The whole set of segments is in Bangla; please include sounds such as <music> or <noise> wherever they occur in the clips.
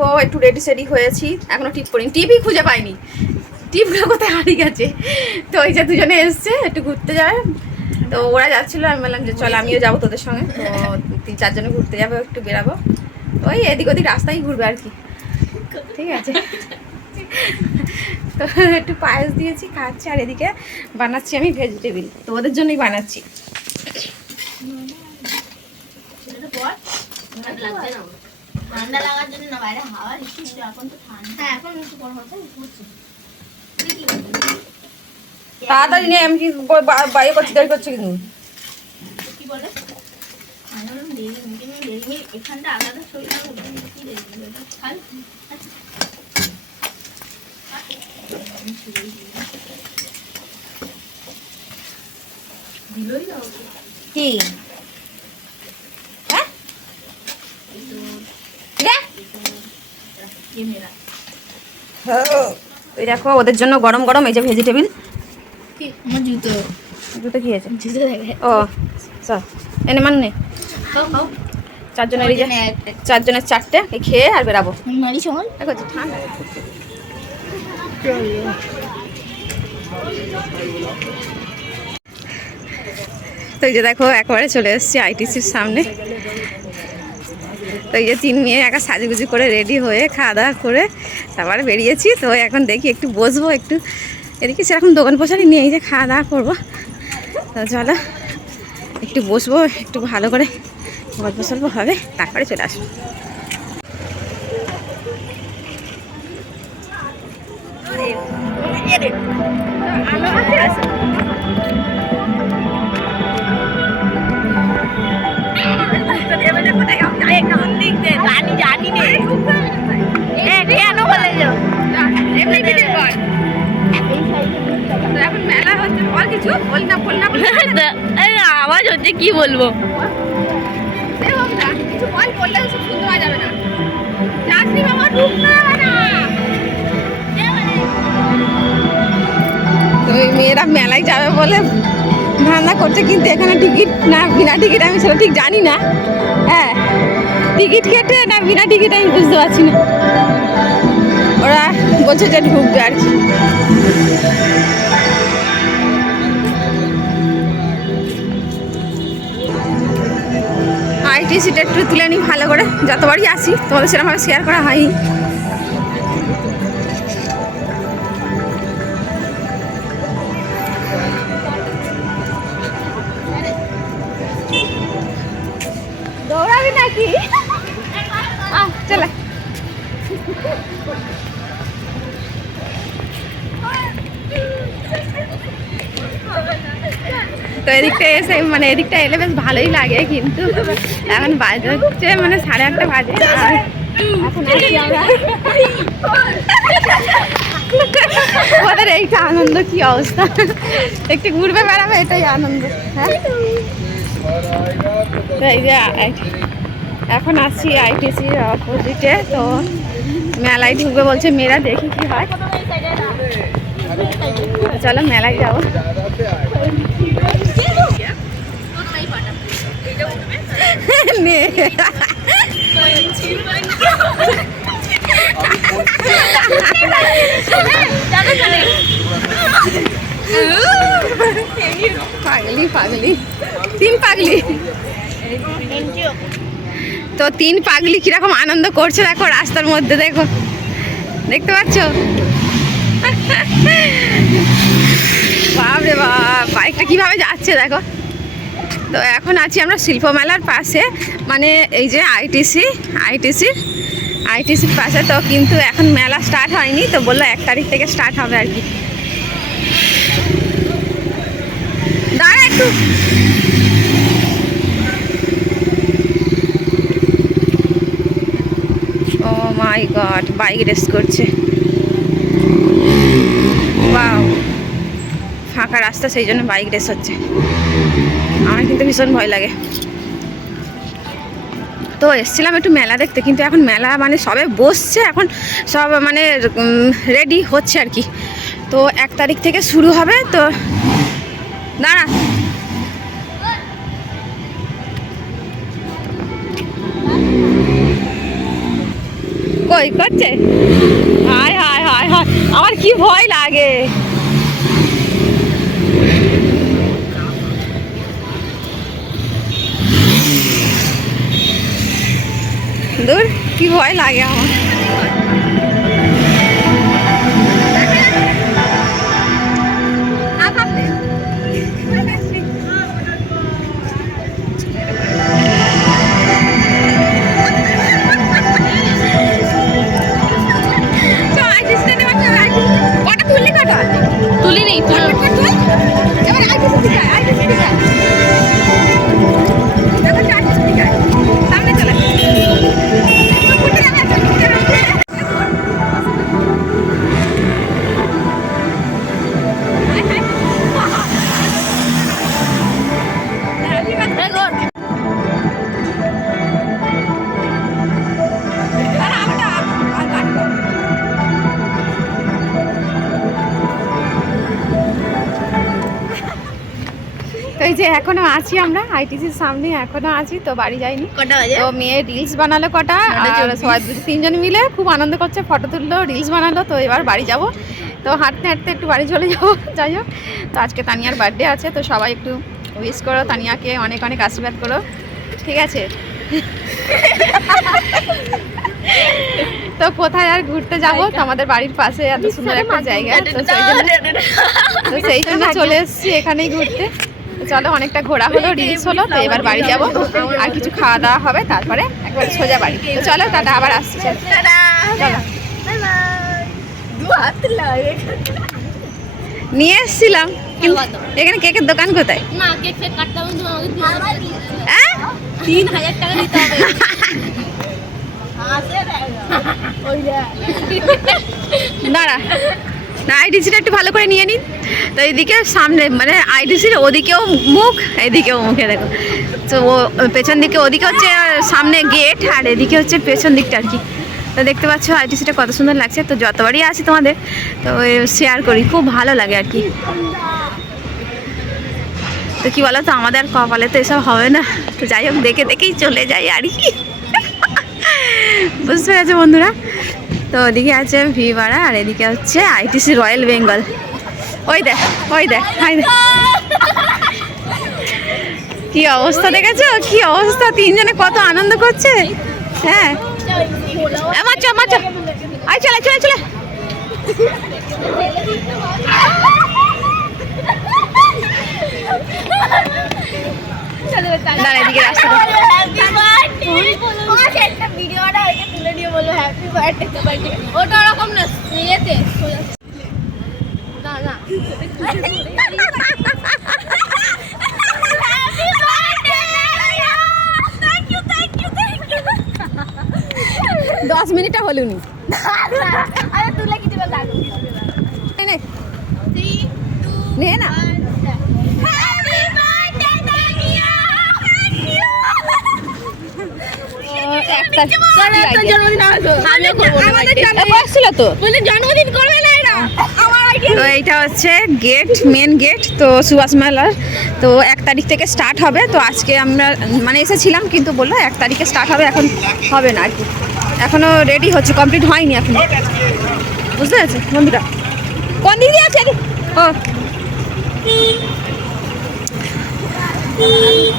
দেখো একটু রেডি সেডি হয়েছি। এখনও টিপ করিনি টিপই খুঁজে পাইনি। টিপগুলো কোথায়? হারিয়ে গেছে। তো ওই যে দুজনে এসছে একটু ঘুরতে যাবে তো ওরা যাচ্ছিল আমি বললাম যে চল আমিও যাব তোদের সঙ্গে। তো তিন চারজনে ঘুরতে যাব একটু বেরাবো। ওই এদিক ওদিক রাস্তায় ঘুরবে আর কি। ঠিক আছে। তো একটু পায়েস দিয়েছি খাচ্ছি আর এদিকে বানাচ্ছি আমি ভেজিটেবিল তো ওদের জন্যই বানাচ্ছি ঠান্ডা লাগার জন্য না বাইরে হাওয়া দিচ্ছিল এখন তো ঠান্ডা। হ্যাঁ এখন একটু পর হতে ঘুরছে। তাড়াতাড়ি নিয়ে আমি কি বাইরে করছি দেরি করছি কিন্তু। কি বলে? এখানটা আলাদা শরীর কি? দেখো ওদের জন্য গরম গরম এই যে ভেজিটেবিল আমার জুতো। কি আছে জুতো ও চল। এনে মান নে। চারজনের চারজনের চারটে খেয়ে আর বেরাবো। দেখো ঠান্ডা। তো এই যে দেখো একবারে চলে এসেছি আইটিসির সামনে। তো এই যে তিন মেয়ে একা সাজুগুজি করে রেডি হয়ে খাওয়া দাওয়া করে তারপরে বেরিয়েছি। তো এখন দেখি একটু বসবো, একটু এদিকে সেরকম দোকান পোশারি নিয়ে যে খাওয়া দাওয়া করব। তো চলো, একটু বসবো, একটু ভালো করে গল্প সল্প হবে, তারপরে চলে আসব। কিছু না বল না বল না। <laughs> আওয়াজ হচ্ছে কি বলব? সে কিছু বল বললে সব শুনতে যাবে না। যাসনি বাবা ঢুক না না। মেয়েরা মেলায় যাবে বলে ধান্দা করছে কিন্তু এখানে টিকিট না বিনা টিকিট আমি সেটা ঠিক জানি না। হ্যাঁ টিকিট কেটে না বিনা টিকিট আমি বুঝতে পারছি না। ওরা বলছে যে ঢুকবে আর কি। আইটিসিটা একটু তুলে নিই ভালো করে। যতবারই আসি তোমাদের সেরকমভাবে শেয়ার করা হয়নি দৌড়াবি নাকি? চলে। <laughs> <laughs> তো এদিকটা এসে মানে এদিকটা এলে বেশ ভালোই লাগে কিন্তু এখন বাজে হচ্ছে মানে সাড়ে আটটা বাজে। আর ওদের এইটা আনন্দ, কি অবস্থা? একটু ঘুরবে, বেড়াবে, এটাই আনন্দ হ্যাঁ? এই যে এখন আসছি আইটিসি অপোজিটে, তো মেলায় ঢুকবে বলছে মেয়েরা, দেখি কি হয়। চলো মেলায় যাব। পাগলি পাগলি। তিন পাগলি। তো তিন পাগলি কীরকম আনন্দ করছে দেখো রাস্তার মধ্যে, দেখো। দেখতে পাচ্ছ? বাপরে বাপ, বাইকটা কীভাবে যাচ্ছে দেখো। তো এখন আছি আমরা শিল্প মেলার পাশে। মানে এই যে আইটিসি, আইটিসির আইটিসির পাশে। তো কিন্তু এখন মেলা স্টার্ট হয়নি, তো বলল এক তারিখ থেকে স্টার্ট হবে আর কি। দাঁড়া একটু। Oh my god, bike race করছে। ফাঁকা রাস্তা, সেই জন্য বাইক রেস হচ্ছে। আমার কিন্তু ভীষণ ভয় লাগে। তো এসেছিলাম একটু মেলা দেখতে, কিন্তু এখন মেলা মানে সবে বসছে, এখন সব মানে রেডি হচ্ছে আর কি। তো এক তারিখ থেকে শুরু হবে, তো দাঁড়া। কই, করছে? হায় হায় হায় হায়, আমার কি ভয় লাগে। কি ভয় লাগে আমার তুললি কটা তুলি এখনও আছি আমরা আইটিসির সামনে এখনও আছি তো বাড়ি যাইনি। তো মেয়ে রিলস বানালো কটা আর সবাই তিনজন মিলে খুব আনন্দ করছে ফটো তুললো রিলস বানালো তো এবার বাড়ি যাব। তো হাঁটতে হাঁটতে একটু বাড়ি চলে যাব <laughs> যাই হোক। তো আজকে তানিয়ার বার্থডে আছে তো সবাই একটু উইশ করো তানিয়াকে অনেক অনেক আশীর্বাদ করো। ঠিক আছে? <laughs> তো কোথায় আর ঘুরতে যাব? তো আমাদের বাড়ির পাশে এত সুন্দর একটা জায়গা তো সেই জন্য চলে এসেছি এখানেই ঘুরতে। চলো অনেকটা ঘোরা হলো রিলস হলো তো এবার বাড়ি যাব। আর কিছু খাওয়া দাওয়া হবে তারপরে একবার সোজা বাড়ি। তো চলো টাটা আবার আসছি নিয়ে এসেছিলাম এখানে কেকের দোকান কোথায়? না কেক ফেক কাটতে হবে তুমি আমাকে তিন হাজার হ্যাঁ তিন হাজার টাকা দিতে হবে। দাঁড়া। না আইডিসিটা একটু ভালো করে নিয়ে নিন। তো এইদিকে সামনে মানে আইডিসির ওদিকেও মুখ, এদিকেও মুখে দেখো। তো ও, পেছন দিকে ওদিকে হচ্ছে সামনে গেট আর এদিকে হচ্ছে পেছন দিকটা আর কি। তো দেখতে পাচ্ছ আইডিসিটা কত সুন্দর লাগছে। তো যতবারই আসি তোমাদের, তো শেয়ার করি, খুব ভালো লাগে আর কি। তো কি বলো তো, আমাদের কপালে তো এসব হবে না। তো যাই হোক, দেখে দেখেই চলে যাই আর কি। <laughs> বুঝতে পেরেছ বন্ধুরা? তো ওদিকে আছে ভিভাড়া আর এদিকে হচ্ছে আইটিসি রয়্যাল বেঙ্গল ওই দেখ ওই দেখ দেখ। কি অবস্থা দেখেছ? কি অবস্থা? তিনজনে কত আনন্দ করছে? হ্যাঁ চলে দাঁড়া এদিকে রাস্তাটা ওটা ওরকম না ইয়েতে না না। দশ মিনিটটা হলো নি নে, নে, নে না। জন্মদিন করবে না তো? এইটা হচ্ছে গেট মেন গেট তো সুভাষ মেলার। তো এক তারিখ থেকে স্টার্ট হবে তো আজকে আমরা মানে এসেছিলাম কিন্তু বলল এক তারিখে স্টার্ট হবে এখন হবে না আর কি। এখনও রেডি হচ্ছে কমপ্লিট হয়নি এখন। বুঝতে পেরেছে বন্ধুরা? কোন দিক দিয়ে আছে ও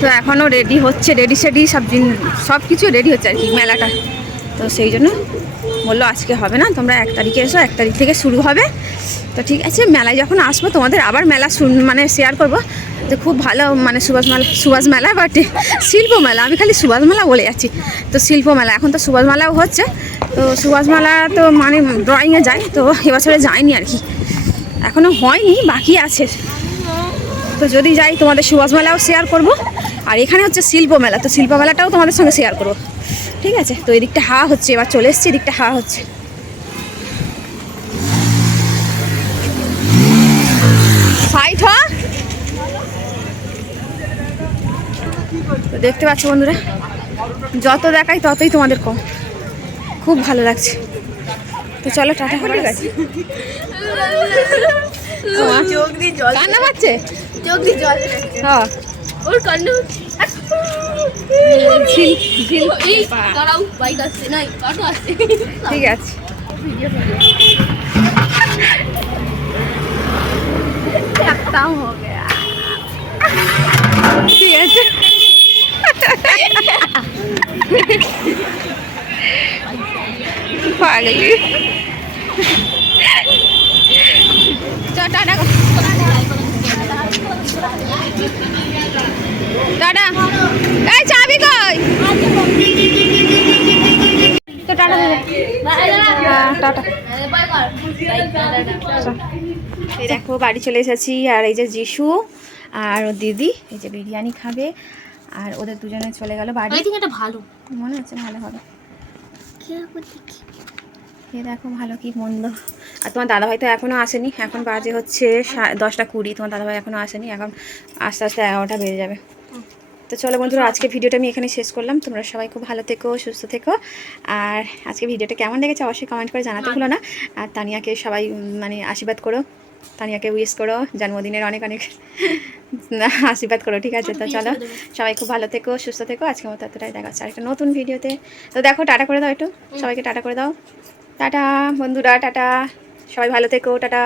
তো এখনও রেডি হচ্ছে রেডি সেডি সব সব কিছু রেডি হচ্ছে আর কি মেলাটা। তো সেই জন্য বলল আজকে হবে না, তোমরা এক তারিখে এসো, এক তারিখ থেকে শুরু হবে। তো ঠিক আছে, মেলায় যখন আসব, তোমাদের আবার মেলা মানে শেয়ার করব। তো খুব ভালো মানে সুভাষ মেলা সুভাষ মেলা বাট শিল্প মেলা, আমি খালি সুভাষ মেলা বলে যাচ্ছি। তো শিল্প মেলা, এখন তো সুভাষ মেলাও হচ্ছে। তো সুভাষ মেলা তো মানে ড্রয়িংয়ে যায়, তো এবছরে যায়নি আর কি। এখনও হয়নি, বাকি আছে। তো যদি যাই তোমাদের সুভাষ মেলাও শেয়ার করব। আর এখানে হচ্ছে শিল্প মেলা তো শিল্প মেলাটাও তোমাদের সঙ্গে শেয়ার করব। ঠিক আছে? তো এদিকটা হাওয়া হচ্ছে এবার চলে এসছে এদিকটা হাওয়া হচ্ছে। সাইড হ? দেখতে পাচ্ছ বন্ধুরা যত দেখাই ততই তোমাদের কম। খুব ভালো লাগছে। তো চলো টাটা দিয়ে জল কান্না পাচ্ছে? চোখ দিয়ে জল হ্যাঁ। ওর কান্ড ঠিক আছে। ঠিক আছে। পাগলি চটাটা দেখো বাড়ি চলে এসেছি আর এই যে যিশু আর ও দিদি এই যে বিরিয়ানি খাবে আর ওদের দুজনে চলে গেল বাড়ি। এটা ভালো। মনে হচ্ছে ভালো হবে। দেখো ভালো কি মন্দ। আর তোমার দাদাভাই তো এখনও আসেনি এখন বাজে হচ্ছে দশটা কুড়ি তোমার দাদাভাই এখনও আসেনি এখন আস্তে আস্তে এগারোটা বেজে যাবে। তো চলো বন্ধুরা আজকে ভিডিওটা আমি এখানে শেষ করলাম। তোমরা সবাই খুব ভালো থেকো সুস্থ থেকো। আর আজকে ভিডিওটা কেমন লেগেছে অবশ্যই কমেন্ট করে জানাতে ভুলো। না। আর তানিয়াকে সবাই মানে আশীর্বাদ করো। তানিয়াকে উইশ করো। জন্মদিনের অনেক অনেক <laughs> আশীর্বাদ করো ঠিক আছে? তো চলো সবাই খুব ভালো থেকো সুস্থ থেকো। আজকে মতো এতটাই। দেখা হচ্ছে আরেকটা নতুন ভিডিওতে। তো দেখো টাটা করে দাও একটু। সবাইকে টাটা করে দাও। টাটা বন্ধুরা টাটা। সবাই ভালো থেকো টাটা।